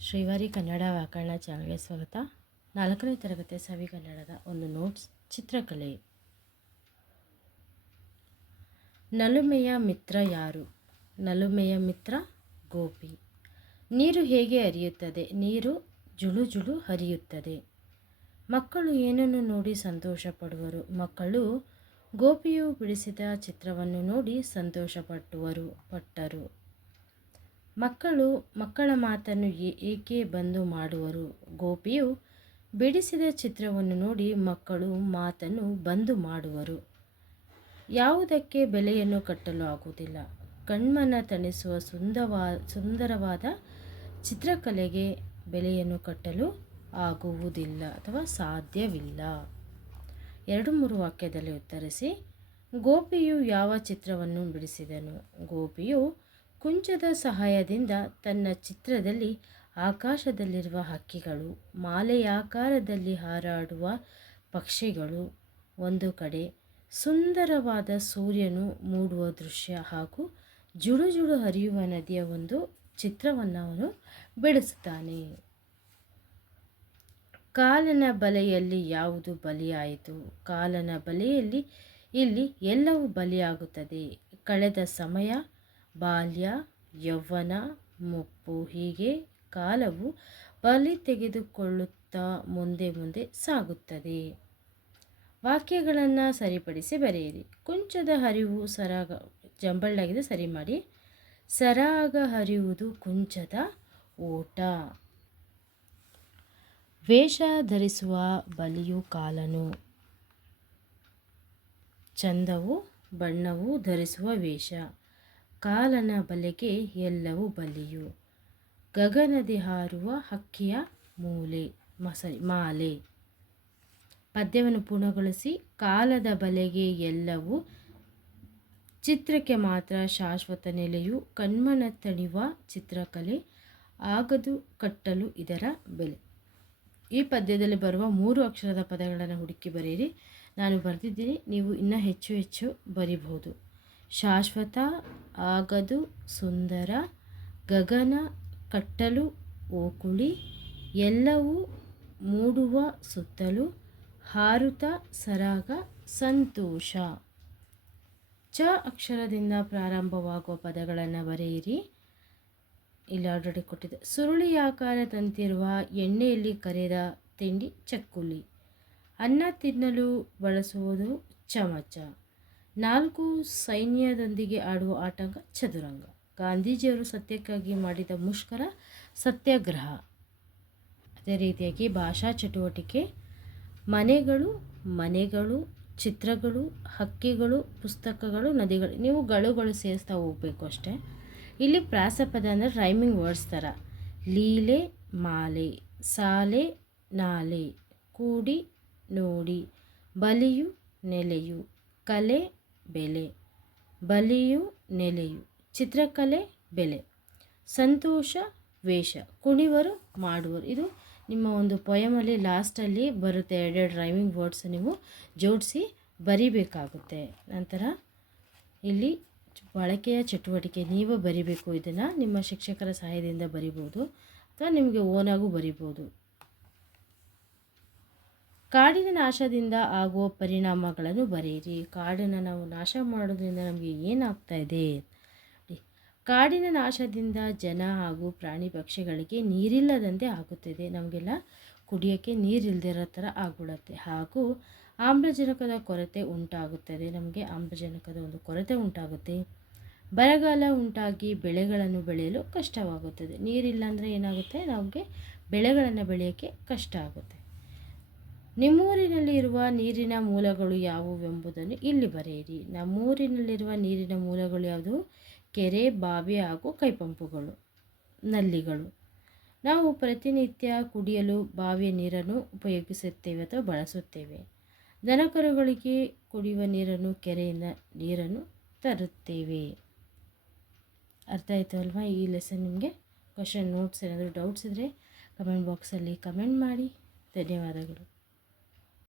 ಶ್ರೀವಾರಿ ಕನ್ನಡ ವ್ಯಾಕರಣ ಚಾನಲ್ಗೆ ಸ್ವಾಗತ. 4ನೇ ತರಗತಿ ಸವಿ ಕನ್ನಡದ ಒಂದು ನೋಟ್ಸ್. ಚಿತ್ರಕಲೆ. ನಲುಮೆಯ ಮಿತ್ರ ಯಾರು? ನಲುಮೆಯ ಮಿತ್ರ ಗೋಪಿ. ನೀರು ಹೇಗೆ ಹರಿಯುತ್ತದೆ? ನೀರು ಜುಳು ಜುಳು ಹರಿಯುತ್ತದೆ. ಮಕ್ಕಳು ಏನನ್ನು ನೋಡಿ ಸಂತೋಷ ಪಡುವರು? ಮಕ್ಕಳು ಗೋಪಿಯು ಬಿಡಿಸಿದ ಚಿತ್ರವನ್ನು ನೋಡಿ ಪಟ್ಟರು. ಮಕ್ಕಳ ಮಾತನ್ನು ಏಕೆ ಬಂದು ಮಾಡುವರು? ಗೋಪಿಯು ಬಿಡಿಸಿದ ಚಿತ್ರವನ್ನು ನೋಡಿ ಮಕ್ಕಳು ಮಾತನ್ನು ಬಂದು ಮಾಡುವರು. ಯಾವುದಕ್ಕೆ ಬೆಲೆಯನ್ನು ಕಟ್ಟಲು ಆಗುವುದಿಲ್ಲ? ಕಣ್ಮನ ತಣಿಸುವ ಸುಂದರವಾದ ಚಿತ್ರಕಲೆಗೆ ಬೆಲೆಯನ್ನು ಕಟ್ಟಲು ಆಗುವುದಿಲ್ಲ ಅಥವಾ ಸಾಧ್ಯವಿಲ್ಲ. 2-3 ವಾಕ್ಯದಲ್ಲಿ ಉತ್ತರಿಸಿ. ಗೋಪಿಯು ಯಾವ ಚಿತ್ರವನ್ನು ಬಿಡಿಸಿದನು? ಗೋಪಿಯು ಕುಂಚದ ಸಹಾಯದಿಂದ ತನ್ನ ಚಿತ್ರದಲ್ಲಿ ಆಕಾಶದಲ್ಲಿರುವ ಹಕ್ಕಿಗಳು, ಮಾಲೆಯಾಕಾರದಲ್ಲಿ ಹಾರಾಡುವ ಪಕ್ಷಿಗಳು, ಒಂದು ಕಡೆ ಸುಂದರವಾದ ಸೂರ್ಯನು ಮೂಡುವ ದೃಶ್ಯ ಹಾಗೂ ಜುಳು ಜುಳು ಹರಿಯುವ ನದಿಯ ಒಂದು ಚಿತ್ರವನ್ನು ಅವನು ಬಿಡಿಸುತ್ತಾನೆ. ಕಾಲನ ಬಲೆಯಲ್ಲಿ ಯಾವುದು ಬಲಿಯಾಯಿತು? ಕಾಲನ ಬಲೆಯಲ್ಲಿ ಇಲ್ಲಿ ಎಲ್ಲವೂ ಬಲಿಯಾಗುತ್ತದೆ. ಕಳೆದ ಸಮಯ, ಬಾಲ್ಯ, ಯೌವನ, ಮುಪ್ಪು, ಹೀಗೆ ಕಾಲವು ಬಲಿ ತೆಗೆದುಕೊಳ್ಳುತ್ತಾ ಮುಂದೆ ಸಾಗುತ್ತದೆ. ವಾಕ್ಯಗಳನ್ನು ಸರಿಪಡಿಸಿ ಬರೆಯಿರಿ. ಕುಂಚದ ಹರಿವು ಜಂಬಳ್ಳಾಗಿದೆ, ಸರಿ ಮಾಡಿ. ಸರಾಗ ಹರಿಯುವುದು ಕುಂಚದ ಓಟ. ವೇಷ ಧರಿಸುವ ಬಲಿಯು ಕಾಲನು. ಚಂದವು ಬಣ್ಣವು ಧರಿಸುವ ವೇಷ. ಕಾಲನ ಬಲೆಗೆ ಎಲ್ಲವೂ ಬಲಿಯು. ಗಗನದಿ ಹಾರುವ ಹಕ್ಕಿಯ ಮಾಲೆ. ಪದ್ಯವನ್ನು ಪೂರ್ಣಗೊಳಿಸಿ. ಕಾಲದ ಬಲೆಗೆ ಎಲ್ಲವೂ, ಚಿತ್ರಕ್ಕೆ ಮಾತ್ರ ಶಾಶ್ವತ ನೆಲೆಯು. ಕಣ್ಮನ ತಣಿವ ಚಿತ್ರಕಲೆ ಆಗದು ಕಟ್ಟಲು ಇದರ ಬೆಲೆ. ಈ ಪದ್ಯದಲ್ಲಿ ಬರುವ 3 ಅಕ್ಷರದ ಪದಗಳನ್ನು ಹುಡುಕಿ ಬರೆಯಿರಿ. ನಾನು ಬರೆದಿದ್ದೀನಿ, ನೀವು ಇನ್ನೂ ಹೆಚ್ಚು ಬರಿಬಹುದು. ಶಾಶ್ವತ, ಆಗದು, ಸುಂದರ, ಗಗನ, ಕಟ್ಟಲು, ಓಕುಳಿ, ಎಲ್ಲವೂ, ಮೂಡುವ, ಸುತ್ತಲೂ, ಹಾರುತ, ಸರಾಗ, ಸಂತೋಷ. ಚ ಅಕ್ಷರದಿಂದ ಪ್ರಾರಂಭವಾಗುವ ಪದಗಳನ್ನು ಬರೆಯಿರಿ. ಇಲ್ಲಿ ಆಲ್ರೆಡಿ ಕೊಟ್ಟಿದೆ. ಸುರುಳಿಯಾಕಾರದಂತಿರುವ ಎಣ್ಣೆಯಲ್ಲಿ ಕರೆದ ತಿಂಡಿ ಚಕ್ಕುಲಿ. ಅನ್ನ ತಿನ್ನಲು ಬಳಸುವುದು ಚಮಚ. 4 ಸೈನ್ಯದೊಂದಿಗೆ ಆಡುವ ಆಟಂಕ ಚದುರಂಗ. ಗಾಂಧೀಜಿಯವರು ಸತ್ಯಕ್ಕಾಗಿ ಮಾಡಿದ ಮುಷ್ಕರ ಸತ್ಯಾಗ್ರಹ. ಅದೇ ರೀತಿಯಾಗಿ ಭಾಷಾ ಚಟುವಟಿಕೆ. ಮನೆಗಳು, ಚಿತ್ರಗಳು, ಹಕ್ಕಿಗಳು, ಪುಸ್ತಕಗಳು, ನದಿಗಳು. ನೀವು ಗಳು ಸೇರಿಸ್ತಾ ಹೋಗಬೇಕು ಅಷ್ಟೇ. ಇಲ್ಲಿ ಪ್ರಾಸಪದ ಅಂದರೆ ರೈಮಿಂಗ್ ವರ್ಡ್ಸ್ ಥರ. ಲೀಲೆ, ಮಾಲೆ, ಸಾಲೆ, ನಾಲೆ, ಕೂಡಿ, ನೋಡಿ, ಬಲಿಯು, ನೆಲೆಯು, ಕಲೆ, ಬೆಲೆ, ಬಲಿಯು, ನೆಲೆಯು, ಚಿತ್ರಕಲೆ, ಬೆಲೆ, ಸಂತೋಷ, ವೇಷ, ಕುಣಿವರು, ಮಾಡುವರು. ಇದು ನಿಮ್ಮ ಒಂದು ಪೊಯಮಲ್ಲಿ ಲಾಸ್ಟಲ್ಲಿ ಬರುತ್ತೆ. 2 ರೈಮಿಂಗ್ ವರ್ಡ್ಸ್ ನೀವು ಜೋಡಿಸಿ ಬರಿಬೇಕಾಗುತ್ತೆ. ನಂತರ ಇಲ್ಲಿ ಬಳಕೆಯ ಚಟುವಟಿಕೆ ನೀವು ಬರಿಬೇಕು. ಇದನ್ನು ನಿಮ್ಮ ಶಿಕ್ಷಕರ ಸಹಾಯದಿಂದ ಬರಿಬೋದು ಅಥವಾ ನಿಮಗೆ ಓನಾಗೂ ಬರಿಬೋದು. ಕಾಡಿನ ನಾಶದಿಂದ ಆಗುವ ಪರಿಣಾಮಗಳನ್ನು ಬರೆಯಿರಿ. ಕಾಡನ್ನು ನಾವು ನಾಶ ಮಾಡೋದ್ರಿಂದ ನಮಗೆ ಏನಾಗ್ತಾ ಇದೆ? ಕಾಡಿನ ನಾಶದಿಂದ ಜನ ಹಾಗೂ ಪ್ರಾಣಿ ಪಕ್ಷಿಗಳಿಗೆ ನೀರಿಲ್ಲದಂತೆ ಆಗುತ್ತಿದೆ. ನಮಗೆಲ್ಲ ಕುಡಿಯೋಕ್ಕೆ ನೀರಿಲ್ಲದಿರೋ ಥರ ಆಗ್ಬಿಡುತ್ತೆ. ಹಾಗೂ ಆಮ್ಲಜನಕದ ಕೊರತೆ ಉಂಟಾಗುತ್ತದೆ. ನಮಗೆ ಆಮ್ಲಜನಕದ ಒಂದು ಕೊರತೆ ಉಂಟಾಗುತ್ತೆ. ಬರಗಾಲ ಉಂಟಾಗಿ ಬೆಳೆಗಳನ್ನು ಬೆಳೆಯಲು ಕಷ್ಟವಾಗುತ್ತದೆ. ನೀರಿಲ್ಲ ಅಂದರೆ ಏನಾಗುತ್ತೆ? ನಮಗೆ ಬೆಳೆಗಳನ್ನು ಬೆಳೆಯೋಕ್ಕೆ ಕಷ್ಟ ಆಗುತ್ತೆ. ನಿಮ್ಮೂರಿನಲ್ಲಿ ಇರುವ ನೀರಿನ ಮೂಲಗಳು ಯಾವುವೆಂಬುದನ್ನು ಇಲ್ಲಿ ಬರೆಯಿರಿ. ನಮ್ಮೂರಿನಲ್ಲಿರುವ ನೀರಿನ ಮೂಲಗಳು ಯಾವುದು? ಕೆರೆ, ಬಾವಿ ಹಾಗೂ ಕೈಪಂಪುಗಳು, ನಲ್ಲಿಗಳು. ನಾವು ಪ್ರತಿನಿತ್ಯ ಕುಡಿಯಲು ಬಾವಿಯ ನೀರನ್ನು ಉಪಯೋಗಿಸುತ್ತೇವೆ ಅಥವಾ ಬಳಸುತ್ತೇವೆ. ದನಕರುಗಳಿಗೆ ಕುಡಿಯುವ ನೀರನ್ನು, ಕೆರೆಯಿಂದ ನೀರನ್ನು ತರುತ್ತೇವೆ. ಅರ್ಥ ಆಯಿತು ಅಲ್ವಾ ಈ ಲೆಸನ್ ನಿಮಗೆ? ಕ್ವಶನ್ ನೋಟ್ಸ್ ಏನಾದರೂ ಡೌಟ್ಸ್ ಇದ್ದರೆ ಕಮೆಂಟ್ ಬಾಕ್ಸಲ್ಲಿ ಕಮೆಂಟ್ ಮಾಡಿ. ಧನ್ಯವಾದಗಳು.